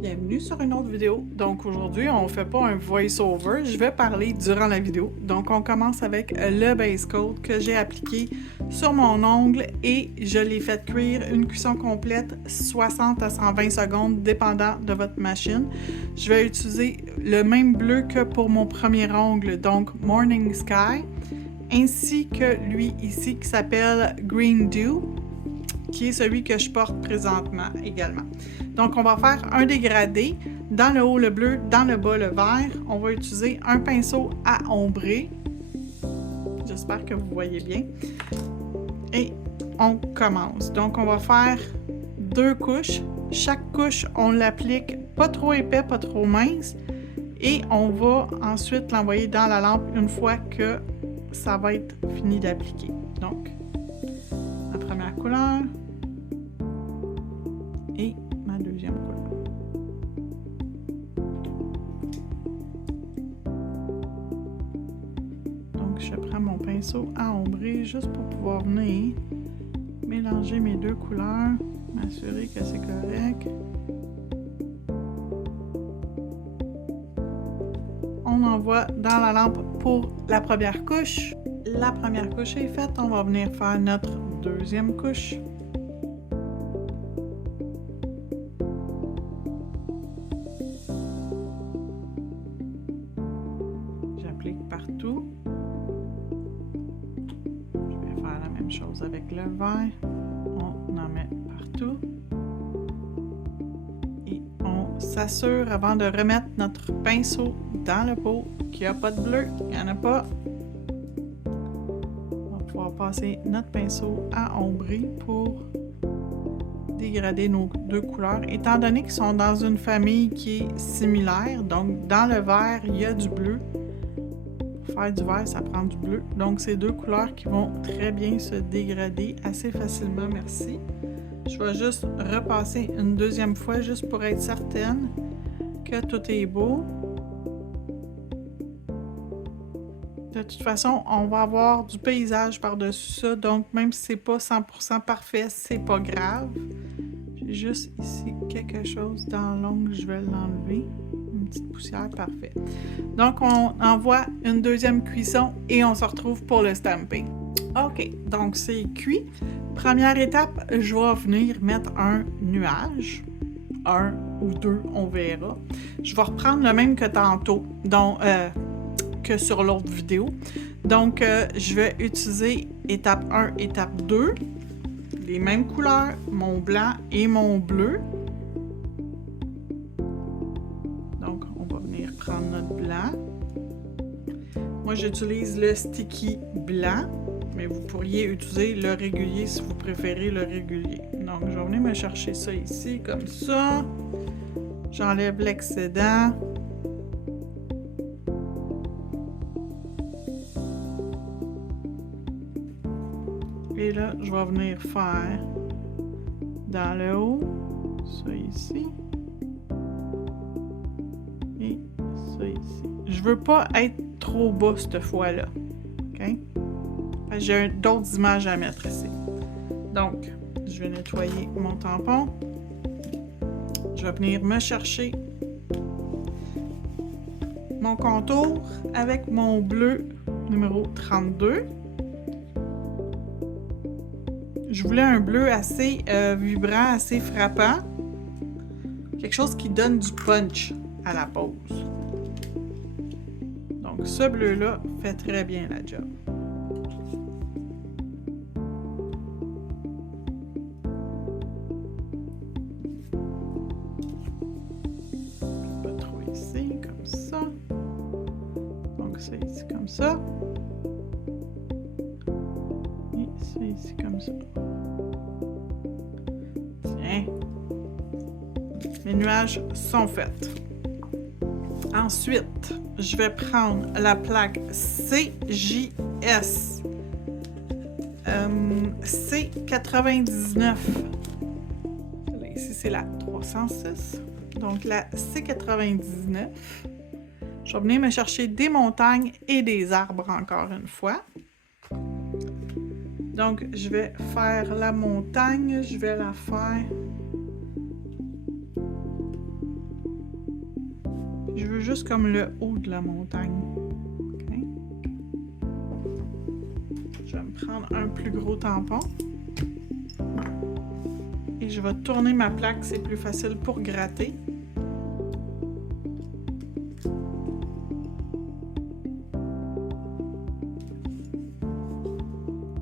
Bienvenue sur une autre vidéo. Donc aujourd'hui, on ne fait pas un voice-over, je vais parler durant la vidéo. Donc on commence avec le base coat que j'ai appliqué sur mon ongle et je l'ai fait cuire une cuisson complète 60 à 120 secondes dépendant de votre machine. Je vais utiliser le même bleu que pour mon premier ongle, donc Morning Sky, ainsi que lui ici qui s'appelle Green Dew, qui est celui que je porte présentement également. Donc, on va faire un dégradé. Dans le haut, le bleu, dans le bas, le vert. On va utiliser un pinceau à ombrer. J'espère que vous voyez bien. Et on commence. Donc, on va faire 2 couches. Chaque couche, on l'applique pas trop épais, pas trop mince. Et on va ensuite l'envoyer dans la lampe une fois que ça va être fini d'appliquer. Donc, la première couleur et ma deuxième couleur. Donc, je prends mon pinceau à ombrer juste pour pouvoir venir mélanger mes deux couleurs, m'assurer que c'est correct. On envoie dans la lampe pour la première couche. La première couche est faite, on va venir faire notre deuxième couche. J'applique partout. Je vais faire la même chose avec le vert. On en met partout. Et on s'assure avant de remettre notre pinceau dans le pot qu'il n'y a pas de bleu. Il n'y en a pas. On va pouvoir passer notre pinceau à ombrer pour dégrader nos deux couleurs. Étant donné qu'ils sont dans une famille qui est similaire, donc dans le vert, il y a du bleu. Pour faire du vert, ça prend du bleu. Donc, c'est deux couleurs qui vont très bien se dégrader assez facilement, merci. Je vais juste repasser une deuxième fois, juste pour être certaine que tout est beau. De toute façon, on va avoir du paysage par-dessus ça, donc même si c'est pas 100% parfait, c'est pas grave. J'ai juste ici quelque chose dans l'ongle, je vais l'enlever. Une petite poussière, parfait. Donc, on envoie une deuxième cuisson et on se retrouve pour le stamping. OK, donc c'est cuit. Première étape, je vais venir mettre un nuage. Un ou deux, on verra. Je vais reprendre le même que tantôt, donc, que sur l'autre vidéo. Donc, je vais utiliser étape 1, étape 2. Les mêmes couleurs, mon blanc et mon bleu. Donc, on va venir prendre notre blanc. Moi, j'utilise le sticky blanc, mais vous pourriez utiliser le régulier si vous préférez le régulier. Donc, je vais venir me chercher ça ici, comme ça. J'enlève l'excédent. Et là, je vais venir faire dans le haut, ça ici, et ça ici. Je veux pas être trop bas cette fois-là, ok? J'ai d'autres images à mettre ici. Donc, je vais nettoyer mon tampon. Je vais venir me chercher mon contour avec mon bleu numéro 32. Je voulais un bleu assez vibrant, assez frappant. Quelque chose qui donne du punch à la pose. Donc, ce bleu-là fait très bien la job. Pas trop ici, comme ça. Donc, c'est ici comme ça. Et c'est ici comme ça. Tiens. Les nuages sont faits. Ensuite, je vais prendre la plaque CJS C99. Ici, c'est la 306. Donc, la C99. Je vais venir me chercher des montagnes et des arbres encore une fois. Donc, je vais faire la montagne. Je vais la faire Je veux juste comme le haut de la montagne. Okay. Je vais me prendre un plus gros tampon. Et je vais tourner ma plaque, c'est plus facile pour gratter.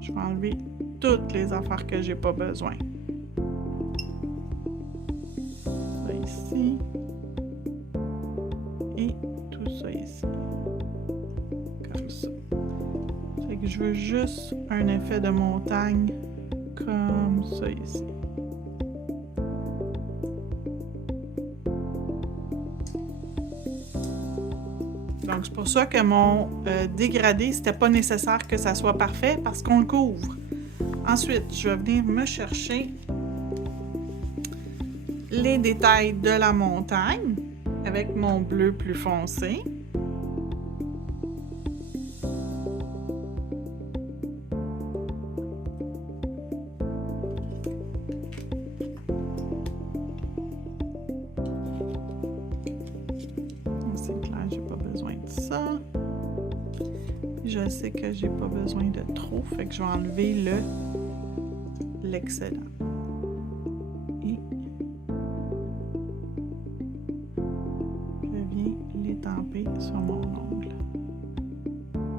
Je vais enlever toutes les affaires que j'ai pas besoin. Ça ici. Et tout ça ici. Comme ça. Fait que je veux juste un effet de montagne comme ça ici. Donc, c'est pour ça que mon dégradé, c'était pas nécessaire que ça soit parfait parce qu'on le couvre. Ensuite, je vais venir me chercher les détails de la montagne avec mon bleu plus foncé. C'est clair, j'ai pas besoin de ça. Je sais que j'ai pas besoin de trop, fait que je vais enlever l'excédent. Et je viens l'étamper sur mon ongle.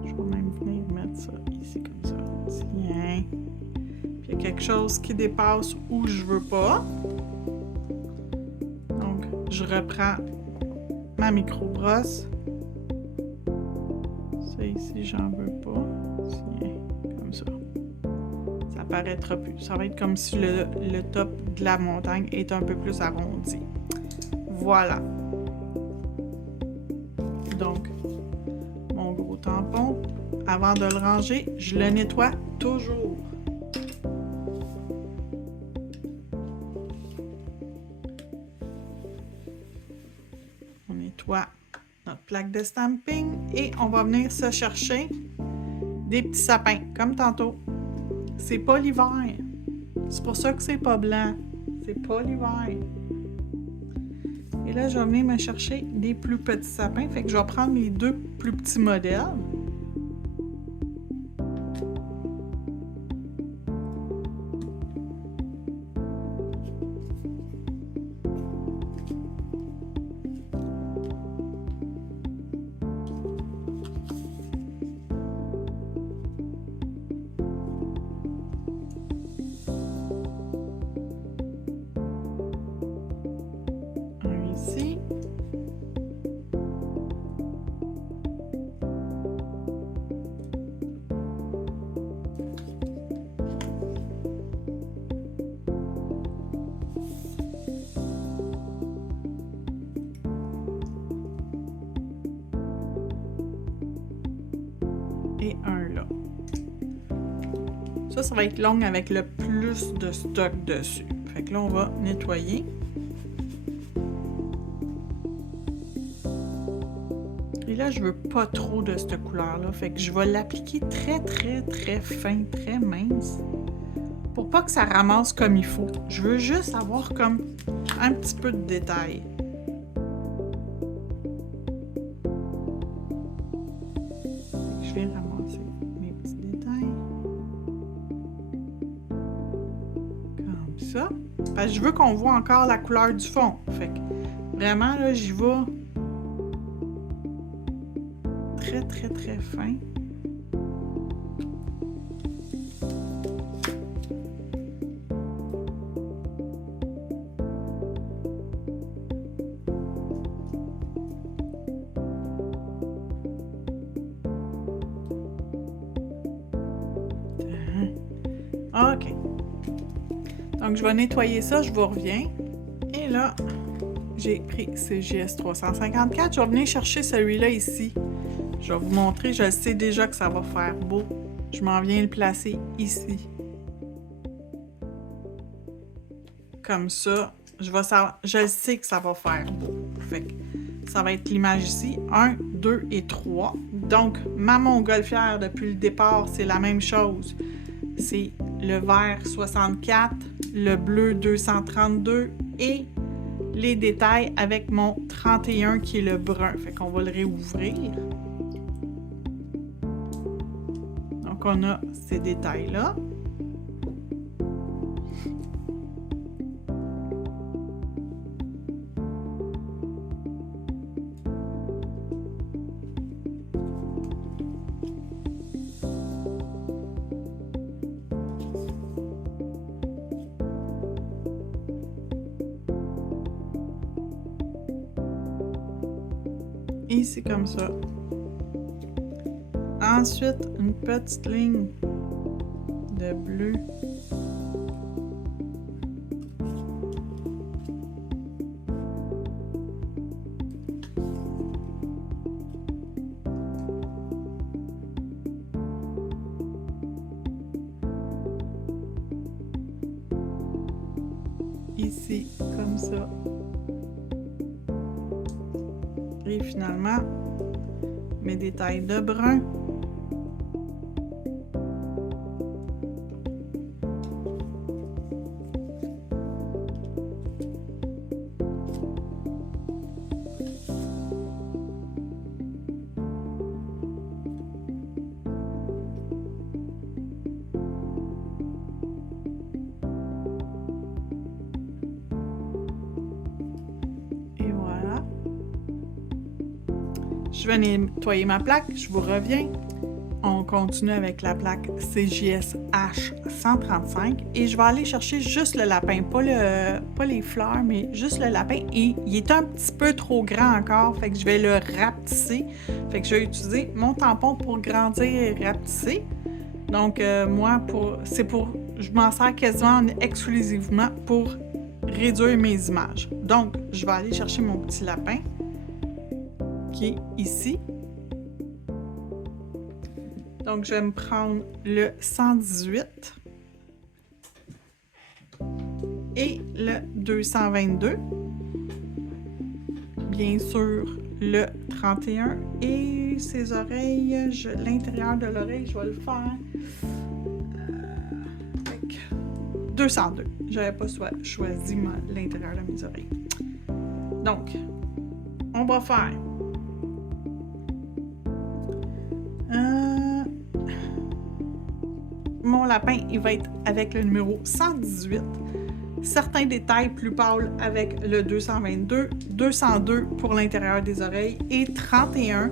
Je vais même venir mettre ça ici comme ça. Tiens. Puis il y a quelque chose qui dépasse où je veux pas. Donc, je reprends ma micro-brosse. Ça ici, j'en veux pas. Tiens, comme ça. Ça paraîtra plus. Ça va être comme si le top de la montagne est un peu plus arrondi. Voilà. Donc, mon gros tampon, avant de le ranger, je le nettoie toujours. On nettoie notre plaque de stamping et on va venir se chercher des petits sapins, comme tantôt. C'est pas l'hiver. C'est pour ça que c'est pas blanc. C'est pas l'hiver. Et là, je vais venir me chercher des plus petits sapins. Fait que je vais prendre les deux plus petits modèles. Ici. Et un là. Ça va être long avec le plus de stock dessus. Fait que là, on va nettoyer. Et là, je veux pas trop de cette couleur-là. Fait que je vais l'appliquer très, très, très fin, très mince. Pour pas que ça ramasse comme il faut. Je veux juste avoir comme un petit peu de détail. Je vais ramasser mes petits détails. Comme ça. Parce que je veux qu'on voit encore la couleur du fond. Fait que vraiment, là, j'y vais très, très, très fin. OK. Donc, je vais nettoyer ça, je vous reviens. Et là, j'ai pris CJS 354. Je vais venir chercher celui-là ici. Je vais vous montrer, je sais déjà que ça va faire beau. Je m'en viens le placer ici. Comme ça, je sais que ça va faire beau. Fait que ça va être l'image ici. 1, 2 et 3. Donc, ma montgolfière, depuis le départ, c'est la même chose. C'est le vert 64, le bleu 232 et les détails avec mon 31 qui est le brun. Fait qu'on va le réouvrir. Donc, on a ces détails-là. Ici, comme ça. Ensuite, une petite ligne de bleu. Ici, comme ça. Et finalement, mes détails de brun. Je vais nettoyer ma plaque, je vous reviens. On continue avec la plaque CJS H135 et je vais aller chercher juste le lapin, pas les fleurs, mais juste le lapin. Et il est un petit peu trop grand encore, fait que je vais le rapetisser. Fait que je vais utiliser mon tampon pour grandir et rapetisser. Donc moi, je m'en sers quasiment exclusivement pour réduire mes images. Donc, je vais aller chercher mon petit lapin qui est ici. Donc, je vais me prendre le 118 et le 222. Bien sûr, le 31 et ses oreilles, l'intérieur de l'oreille, je vais le faire avec 202. Je n'avais pas choisi l'intérieur de mes oreilles. Donc, on va faire mon lapin, il va être avec le numéro 118. Certains détails plus pâles avec le 222, 202 pour l'intérieur des oreilles et 31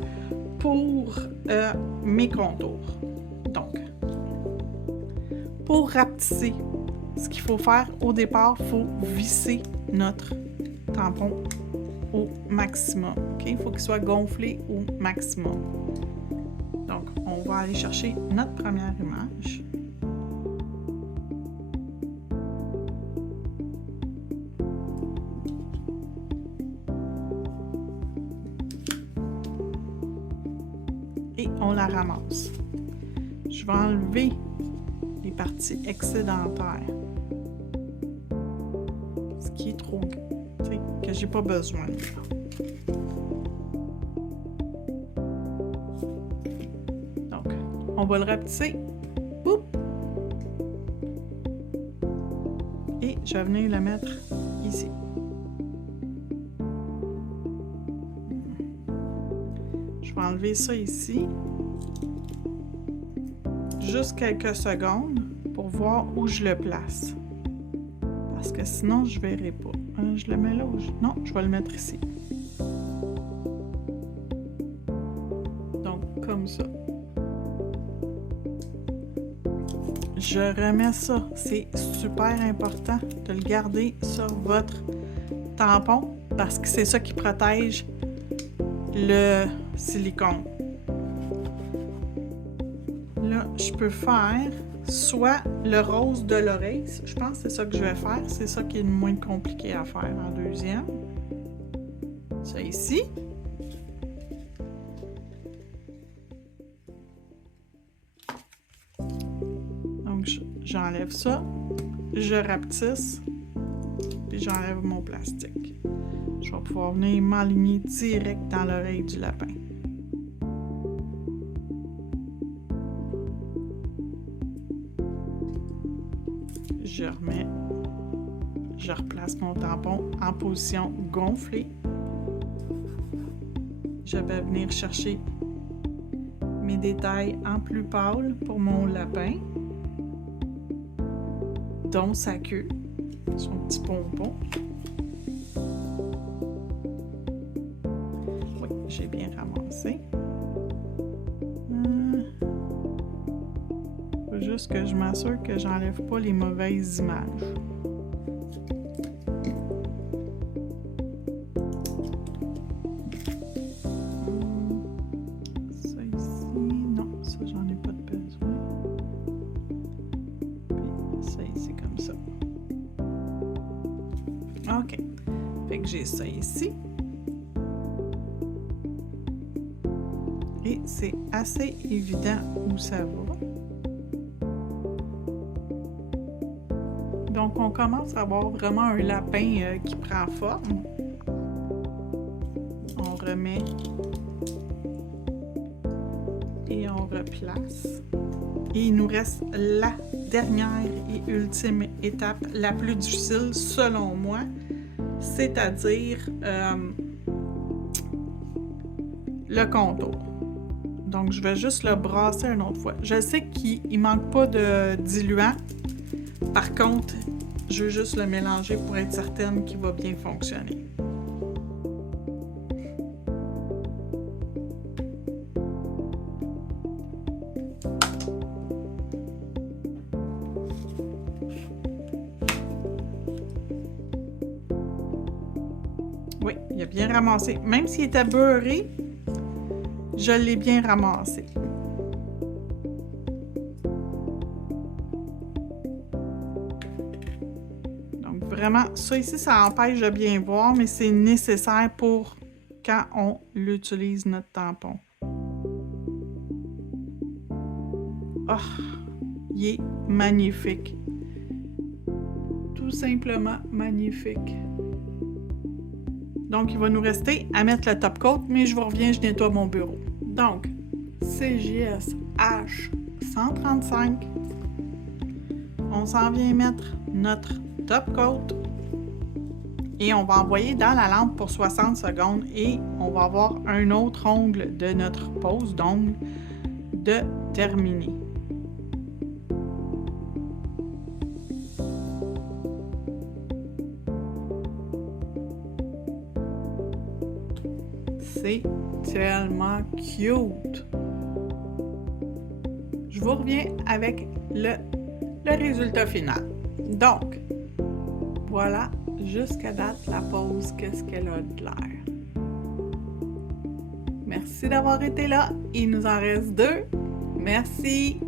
pour mes contours. Donc, pour rapetisser, ce qu'il faut faire au départ, il faut visser notre tampon au maximum. Okay? Il faut qu'il soit gonflé au maximum. Donc, on va aller chercher notre première image. Et on la ramasse. Je vais enlever les parties excédentaires. Ce qui est trop, que j'ai pas besoin. Donc, on va le rapetisser. Oup! Et je vais venir le mettre ici. Je vais enlever ça ici. Juste quelques secondes pour voir où je le place. Parce que sinon, je ne verrai pas. Je le mets là où non, je vais le mettre ici. Donc, comme ça. Je remets ça. C'est super important de le garder sur votre tampon parce que c'est ça qui protège le silicone. Là, je peux faire soit le rose de l'oreille. Je pense que c'est ça que je vais faire. C'est ça qui est le moins compliqué à faire en deuxième. Ça ici. Donc, j'enlève ça. Je rapetisse. Puis j'enlève mon plastique. Je vais pouvoir venir m'aligner direct dans l'oreille du lapin. je replace mon tampon en position gonflée. Je vais venir chercher mes détails en plus pâle pour mon lapin, dont sa queue, son petit pompon. Oui, j'ai bien ramassé. Faut juste que je m'assure que j'enlève pas les mauvaises images. OK. Fait que j'ai ça ici. Et c'est assez évident où ça va. Donc, on commence à avoir vraiment un lapin qui prend forme. On remet et on replace. Et il nous reste la dernière et ultime étape, la plus difficile selon moi, c'est-à-dire le contour. Donc, je vais juste le brasser une autre fois. Je sais qu'il manque pas de diluant. Par contre, je veux juste le mélanger pour être certaine qu'il va bien fonctionner. Oui, il a bien ramassé. Même s'il était beurré, je l'ai bien ramassé. Donc vraiment, ça ici, ça empêche de bien voir, mais c'est nécessaire pour quand on l'utilise notre tampon. Oh, il est magnifique. Tout simplement magnifique. Donc, il va nous rester à mettre le top coat, mais je vous reviens, je nettoie mon bureau. Donc, CJS H135. On s'en vient mettre notre top coat et on va envoyer dans la lampe pour 60 secondes et on va avoir un autre ongle de notre pose d'ongle de terminer. C'est tellement cute! Je vous reviens avec le résultat final. Donc, voilà jusqu'à date la pose, qu'est-ce qu'elle a de l'air. Merci d'avoir été là. Il nous en reste 2. Merci!